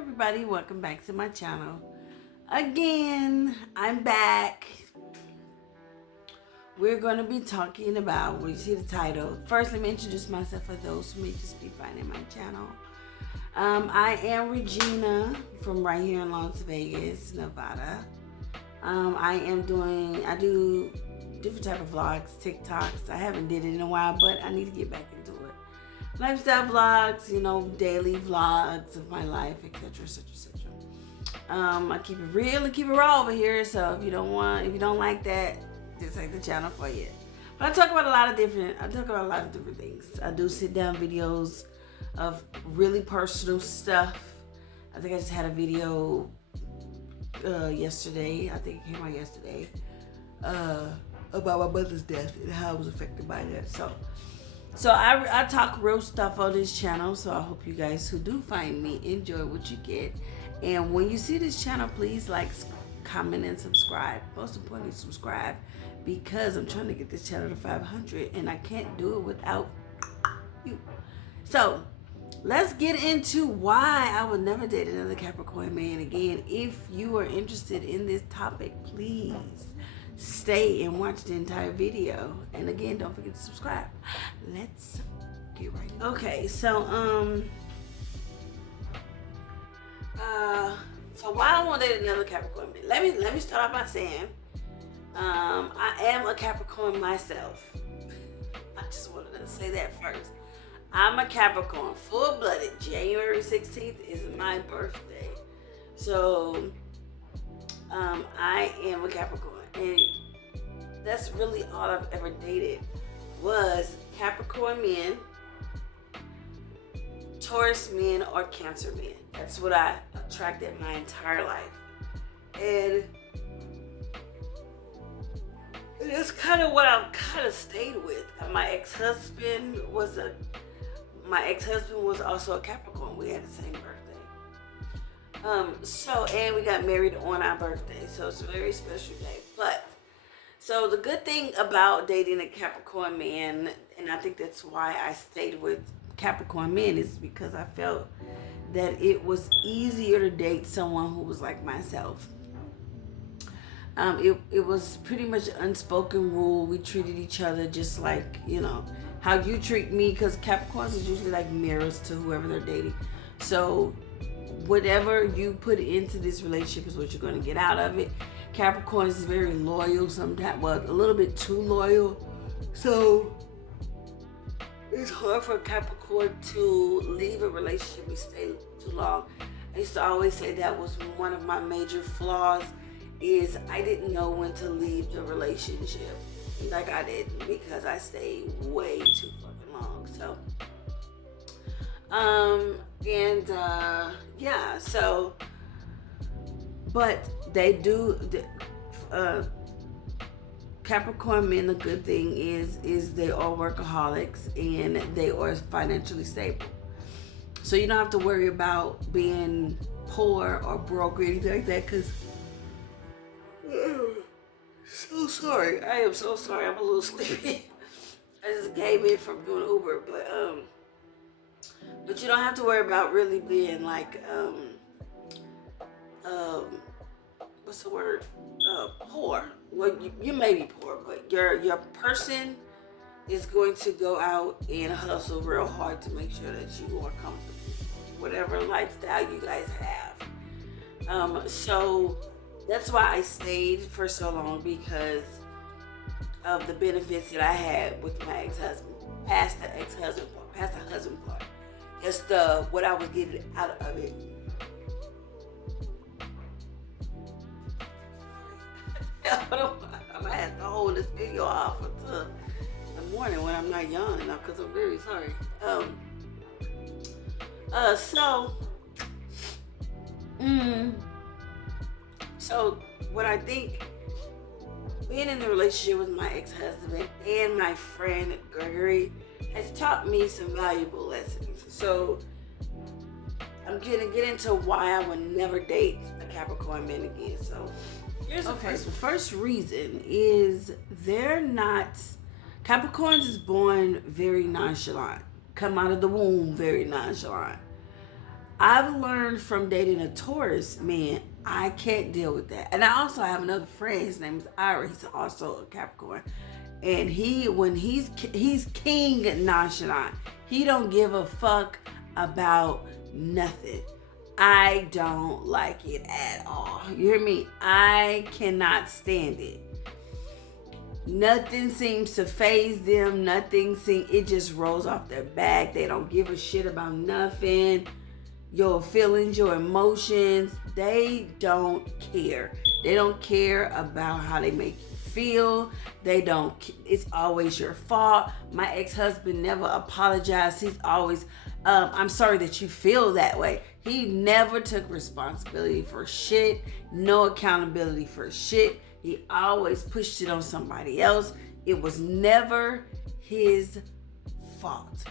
everybody, welcome back to my channel. Again, I'm back. We're going to be talking about, well, you see the title. First, let me introduce myself for those who may just be finding my channel. I am Regina from right here in Las Vegas, Nevada. I do different type of vlogs, TikToks. I haven't did it in a while, but I need to get back into it. Lifestyle vlogs, daily vlogs of my life, etc., etc., etc. I keep it real and keep it raw over here. So if you don't like that, this ain't the channel for you. But I talk about a lot of different things. I do sit down videos of really personal stuff. I think I just had a video yesterday. I think it came out yesterday about my mother's death and how I was affected by that. So I talk real stuff on this channel, so I hope you guys who do find me enjoy what you get. And when you see this channel, please like, comment, and subscribe. Most importantly, subscribe, because I'm trying to get this channel to 500 and I can't do it without you. So let's get into why I would never date another Capricorn man again. If you are interested in this topic, please stay and watch the entire video. And again, don't forget to subscribe. Let's get right into it. Okay, so why I want to date another Capricorn man? Let me start off by saying I am a Capricorn myself. I just wanted to say that first. I'm a Capricorn, full-blooded. January 16th is my birthday. So I am a Capricorn. And that's really all I've ever dated was Capricorn men, Taurus men, or Cancer men. That's what I attracted my entire life. And it's kind of what I've kind of stayed with. My ex-husband was also a Capricorn. We had the same birthday. And we got married on our birthday. So it's a very special day. So the good thing about dating a Capricorn man, and I think that's why I stayed with Capricorn men, is because I felt that it was easier to date someone who was like myself. It was pretty much an unspoken rule. We treated each other just like, how you treat me, because Capricorns is usually like mirrors to whoever they're dating. So whatever you put into this relationship is what you're going to get out of it. Capricorn is very loyal sometimes, well, a little bit too loyal. So it's hard for a Capricorn to leave a relationship and stay too long. I used to always say that was one of my major flaws, is I didn't know when to leave the relationship. Like I didn't, because I stayed way too fucking long. So, but they do, Capricorn men, the good thing is they are workaholics and they are financially stable. So you don't have to worry about being poor or broke or anything like that, because so sorry. I am so sorry. I'm a little sleepy. I just came in from doing Uber, but you don't have to worry about really being like what's the word? Poor. Well, you may be poor, but your person is going to go out and hustle real hard to make sure that you are comfortable, whatever lifestyle you guys have. So that's why I stayed for so long, because of the benefits that I had with my ex-husband, past the husband part. Just what I was getting out of it. I might have to hold this video off until the morning when I'm not young enough, because I'm very sorry. So what I think, being in a relationship with my ex-husband and my friend Gregory has taught me some valuable lessons. So I'm gonna get into why I would never date a Capricorn man again. So here's the first reason is Capricorns is born very nonchalant, come out of the womb very nonchalant. I've learned from dating a Taurus man, I can't deal with that. And I also have another friend. His name is Ira. He's also a Capricorn, and when he's king nonchalant. He don't give a fuck about nothing. I don't like it at all. You hear me? I cannot stand it. Nothing seems to faze them. It just rolls off their back. They don't give a shit about nothing. Your feelings, your emotions, they don't care. They don't care about how they make you feel. It's always your fault. My ex-husband never apologized. He's always, I'm sorry that you feel that way. He never took responsibility for shit, no accountability for shit. He always pushed it on somebody else. It was never his fault.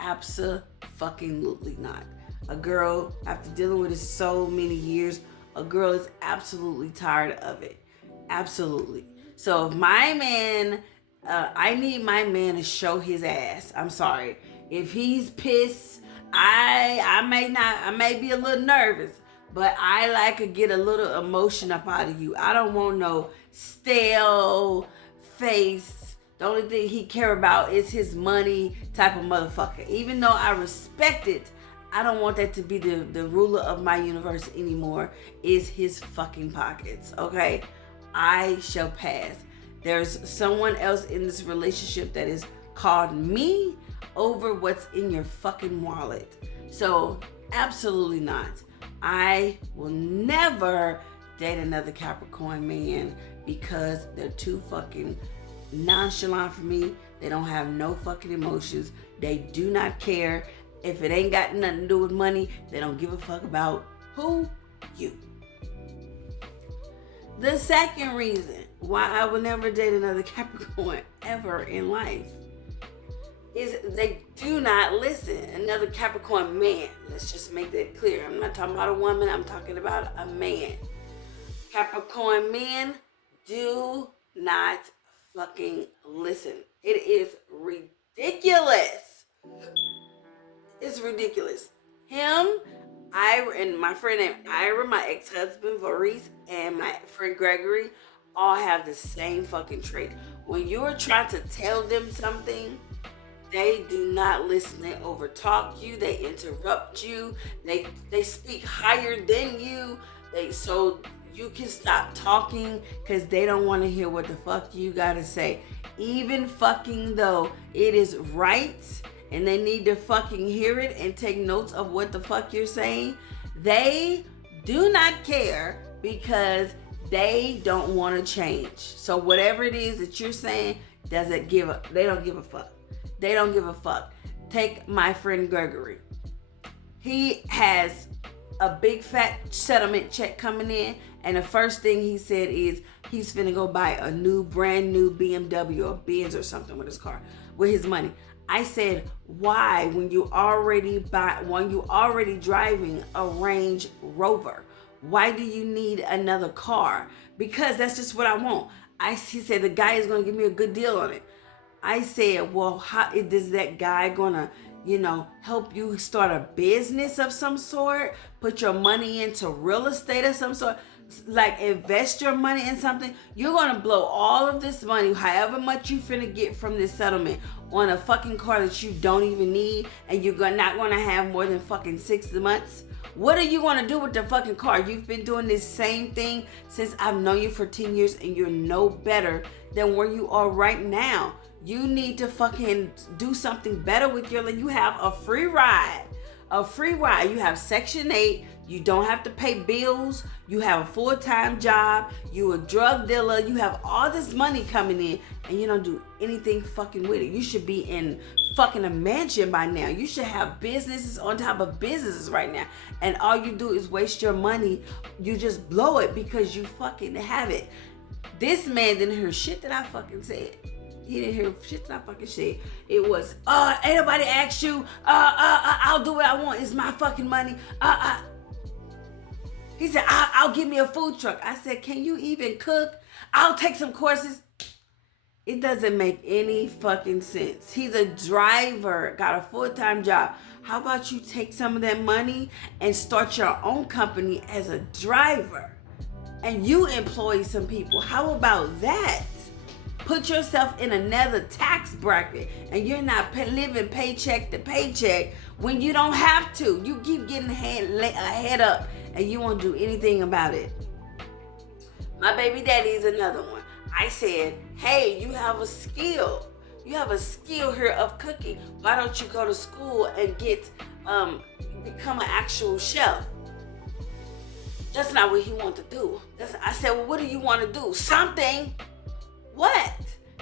Absolutely not. A girl, after dealing with it so many years, a girl is absolutely tired of it. Absolutely. So if my man, I need my man to show his ass. I'm sorry. If he's pissed, I may be a little nervous, but I like to get a little emotion up out of you. I don't want no stale face. The only thing he care about is his money type of motherfucker. Even though I respect it, I don't want that to be the ruler of my universe anymore, is his fucking pockets, okay? I shall pass. There's someone else in this relationship that is called me over what's in your fucking wallet. So, absolutely not. I will never date another Capricorn man because they're too fucking nonchalant for me. They don't have no fucking emotions. They do not care. If it ain't got nothing to do with money, they don't give a fuck about who? You. The second reason why I will never date another Capricorn ever in life is they do not listen. Another Capricorn man. Let's just make that clear. I'm not talking about a woman. I'm talking about a man. Capricorn men do not fucking listen. It is ridiculous. It's ridiculous. Him, Ira, and my friend named Ira, my ex-husband, Maurice, and my friend Gregory all have the same fucking trait. When you're trying to tell them something, they do not listen. They overtalk you. They interrupt you. They speak higher than you. So you can stop talking because they don't want to hear what the fuck you gotta say. Even fucking though it is right and they need to fucking hear it and take notes of what the fuck you're saying, they do not care because they don't want to change. So whatever it is that you're saying, they don't give a fuck. They don't give a fuck. Take my friend Gregory. He has a big fat settlement check coming in, and the first thing he said is he's finna go buy a brand new BMW or Benz or something with his car, with his money. I said, why, when you already driving a Range Rover? Why do you need another car? Because that's just what I want. He said the guy is gonna give me a good deal on it. I said, well, how is that guy gonna, help you start a business of some sort? Put your money into real estate of some sort? Like invest your money in something? You're gonna blow all of this money, however much you finna get from this settlement, on a fucking car that you don't even need, and you're not gonna have more than fucking 6 months? What are you gonna do with the fucking car? You've been doing this same thing since I've known you for 10 years, and you're no better than where you are right now. You need to fucking do something better with your life. You have a free ride. You have Section 8. You don't have to pay bills. You have a full-time job. You a drug dealer. You have all this money coming in, and you don't do anything fucking with it. You should be in fucking a mansion by now. You should have businesses on top of businesses right now. And all you do is waste your money. You just blow it because you fucking have it. This man didn't hear shit that I fucking said. He didn't hear shit that I fucking said. It was, ain't nobody asked you. I'll do what I want. It's my fucking money. He said, I'll give me a food truck. I said, can you even cook? I'll take some courses. It doesn't make any fucking sense. He's a driver, got a full-time job. How about you take some of that money and start your own company as a driver? And you employ some people. How about that? Put yourself in another tax bracket and you're not living paycheck to paycheck when you don't have to. You keep getting a head up and you won't do anything about it. My baby daddy's another one. I said, hey, you have a skill. You have a skill here of cooking. Why don't you go to school and become an actual chef? That's not what he wanted to do. I said, well, what do you want to do? Something. What?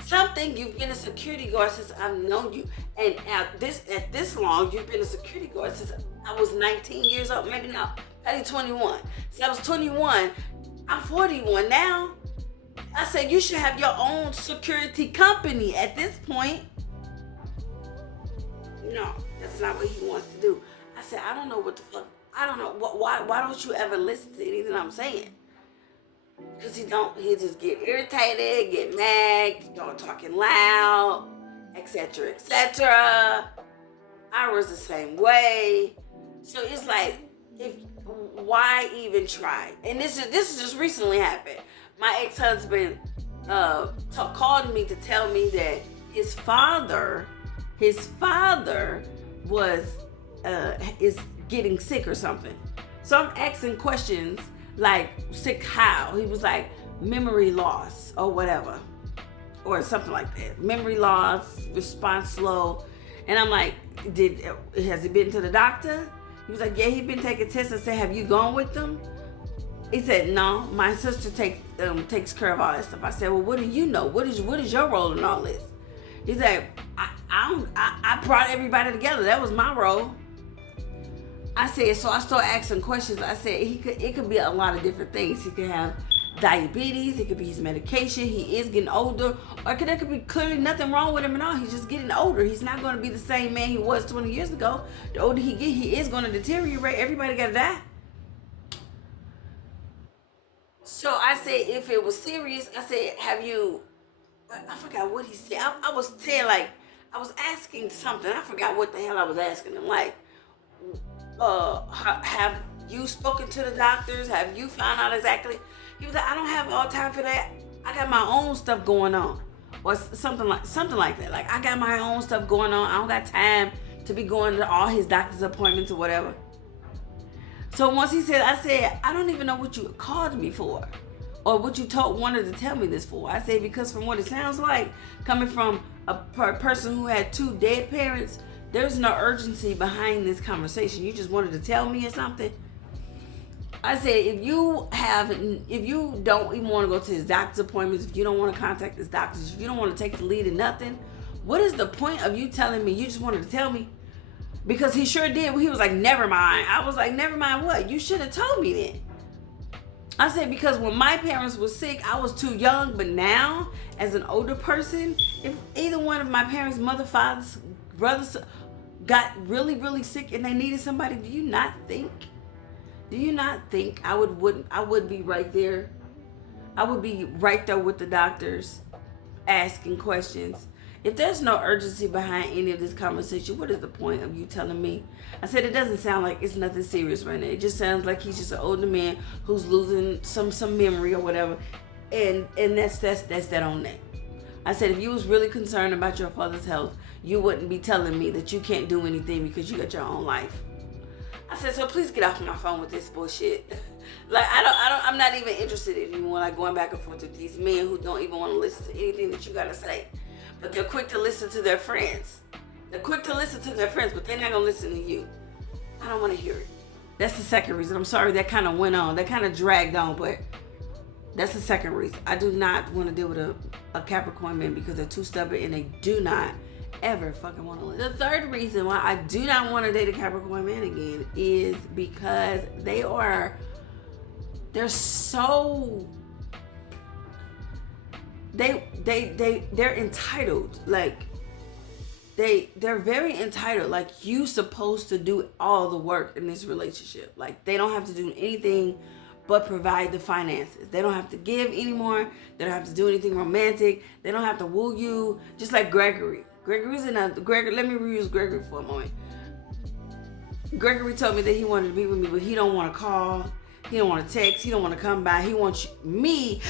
Something. You've been a security guard since I've known you. And at this long, you've been a security guard since I was 19 years old. Maybe not. Maybe 21. So I was 21. I'm 41 now. I said, you should have your own security company at this point. No, that's not what he wants to do. I said, I don't know what the fuck. I don't know. Why don't you ever listen to anything I'm saying? Because he just get irritated, get mad, start talking loud, etc., etc. I was the same way. So it's like, why even try? And this is just recently happened. My ex-husband called me to tell me that his father is getting sick or something. So I'm asking questions like, sick how? He was like, memory loss or whatever, or something like that. Memory loss, response slow. And I'm like, has he been to the doctor? He was like, yeah, he been taking tests. I said, have you gone with them? He said, no, my sister takes care of all that stuff. I said, well, what do you know? What is your role in all this? He said, I brought everybody together. That was my role. I said, so I started asking questions. I said, it could be a lot of different things. He could have diabetes. It could be his medication. He is getting older. Or there could be clearly nothing wrong with him at all. He's just getting older. He's not going to be the same man he was 20 years ago. The older he gets, he is going to deteriorate. Everybody got to die. So I said, if it was serious, I said, I forgot what he said. I was saying, like, I was asking something. I forgot what the hell I was asking him. Like, have you spoken to the doctors? Have you found out exactly? He was like, I don't have all time for that. I got my own stuff going on. Or something like that. Like, I got my own stuff going on. I don't got time to be going to all his doctor's appointments or whatever. So once he said, I said, I don't even know what you called me for or what you wanted to tell me this for. I said, because from what it sounds like, coming from a person who had 2 dead parents, there's no urgency behind this conversation. You just wanted to tell me or something. I said, if you don't even want to go to his doctor's appointments, if you don't want to contact his doctors, if you don't want to take the lead in nothing, what is the point of you telling me? You just wanted to tell me? Because he sure did. He was like, never mind. I was like, never mind what? You should have told me then. I said, because when my parents were sick, I was too young. But now, as an older person, if either one of my parents, mother, fathers, brothers got really, really sick and they needed somebody, do you not think I would be right there? I would be right there with the doctors asking questions. If there's no urgency behind any of this conversation, what is the point of you telling me? I said, it doesn't sound like it's nothing serious right now. It just sounds like he's just an older man who's losing some memory or whatever. And that's that on that. I said, if you was really concerned about your father's health, you wouldn't be telling me that you can't do anything because you got your own life. I said, so please get off my phone with this bullshit. Like, I'm not even interested anymore, like going back and forth with these men who don't even want to listen to anything that you gotta say. But they're quick to listen to their friends. But they're not gonna listen to you. I don't want to hear it. That's the second reason. I'm sorry that kind of went on. That kind of dragged on, but that's the second reason. I do not want to deal with a Capricorn man because they're too stubborn and they do not ever fucking want to listen. The third reason why I do not want to date a Capricorn man again is because they're so they're entitled. Like they're very entitled. Like, you supposed to do all the work in this relationship. Like, they don't have to do anything but provide the finances. They don't have to give anymore. They don't have to do anything romantic. They don't have to woo you. Just like Gregory. Gregory's another. Gregory. Let me reuse Gregory for a moment. Gregory told me that he wanted to be with me, but he don't want to call. He don't want to text. He don't want to come by. He wants me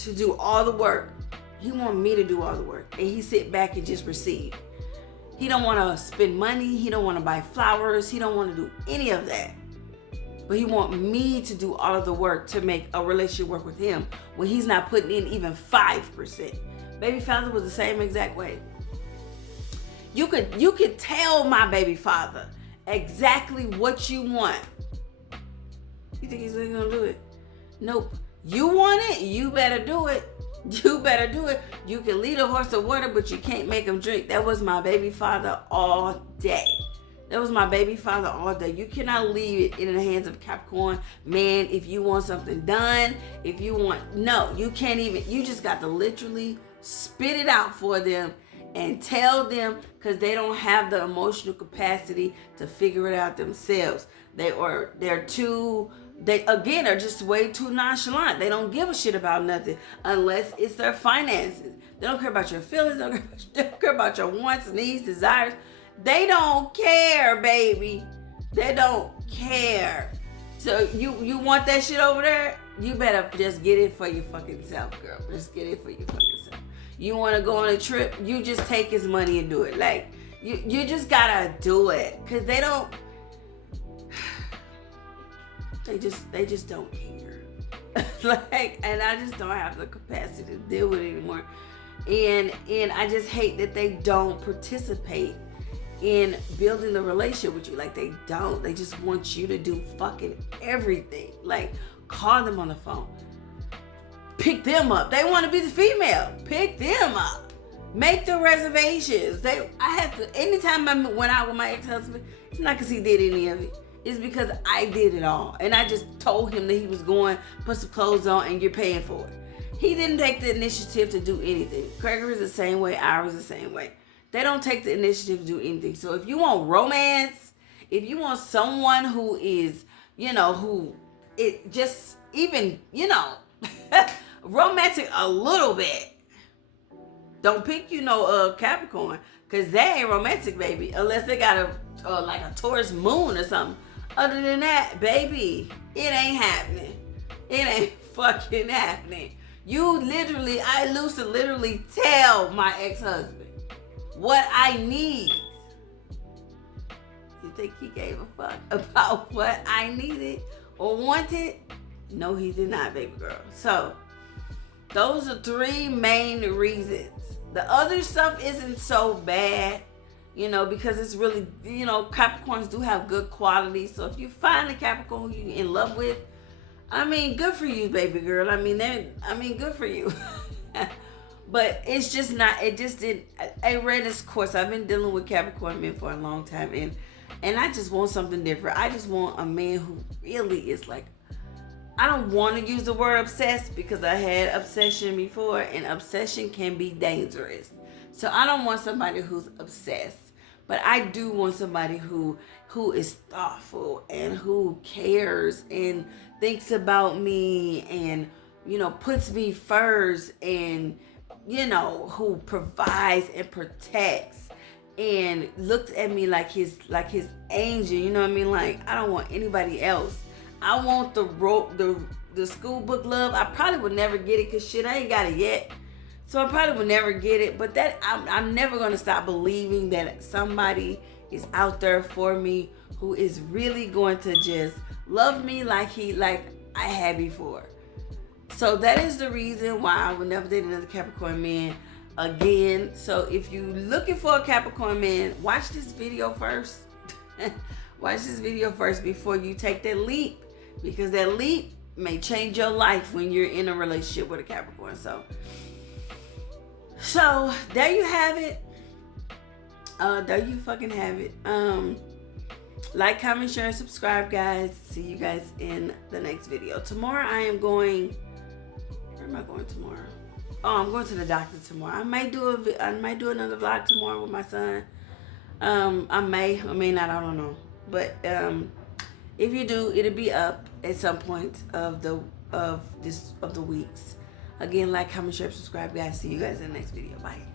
to do all the work. He wants me to do all the work, and he sit back and just receive. He don't want to spend money. He don't want to buy flowers. He don't want to do any of that. But he want me to do all of the work to make a relationship work with him when he's not putting in even 5%. Baby father was the same exact way. You could tell my baby father exactly what you want. You think he's gonna do it? Nope. You want it? You better do it. You better do it. You can lead a horse to water, but you can't make him drink. That was my baby father all day. That was my baby father all day. You cannot leave it in the hands of Capricorn man if you want something done. If you want, no, you can't even. You just got to literally spit it out for them and tell them, because they don't have the emotional capacity to figure it out themselves. They're again are just way too nonchalant. They don't give a shit about nothing unless it's their finances. They don't care about your feelings. They don't care about your wants, needs, desires. They don't care, baby. They don't care. So you want that shit over there? You better just get it for your fucking self, girl. Just get it for your fucking self. You want to go on a trip? You just take his money and do it. Like, you just gotta do it. Because they don't... They just don't care. Like, and I just don't have the capacity to deal with it anymore. And I just hate that they don't participate in building the relationship with you. Like, they don't. They just want you to do fucking everything. Like, call them on the phone. Pick them up. They want to be the female. Pick them up. Make the reservations. I had to, anytime I went out with my ex-husband, it's not because he did any of it. It's because I did it all. And I just told him that he was going, put some clothes on, and you're paying for it. He didn't take the initiative to do anything. Gregory's the same way. Ours the same way. They don't take the initiative to do anything. So if you want romance, if you want someone who is, who it just even, romantic a little bit, don't pick, Capricorn, because they ain't romantic, baby, unless they got like a Taurus moon or something. Other than that, baby, it ain't happening. It ain't fucking happening. I used to literally tell my ex-husband what I need. You think he gave a fuck about what I needed or wanted? No, he did not, baby girl. So, those are 3 main reasons. The other stuff isn't so bad, because it's really, Capricorns do have good qualities. So if you find a Capricorn who you're in love with, good for you, baby girl. Good for you. But it's just not, I read this course. I've been dealing with Capricorn men for a long time, and I just want something different. I just want a man who really is like, I don't want to use the word obsessed because I had obsession before, and obsession can be dangerous. So I don't want somebody who's obsessed, but I do want somebody who is thoughtful and who cares and thinks about me and, puts me first and, who provides and protects and looks at me like his angel. You know what I mean? Like, I don't want anybody else. I want the school book love. I probably would never get it because shit, I ain't got it yet. So I probably would never get it. But that I'm never gonna stop believing that somebody is out there for me who is really going to just love me like I had before. So that is the reason why I would never date another Capricorn man again. So if you're looking for a Capricorn man, watch this video first. Watch this video first before you take that leap. Because that leap may change your life when you're in a relationship with a Capricorn. So there you have it. There you fucking have it. Like, comment, share, and subscribe, guys. See you guys in the next video. Tomorrow I am going... Where am I going tomorrow? Oh, I'm going to the doctor tomorrow. I might do another vlog tomorrow with my son. I may not, I don't know. But If you do, it'll be up at some point of the weeks. Again, like, comment, share, subscribe, guys. See you guys in the next video. Bye.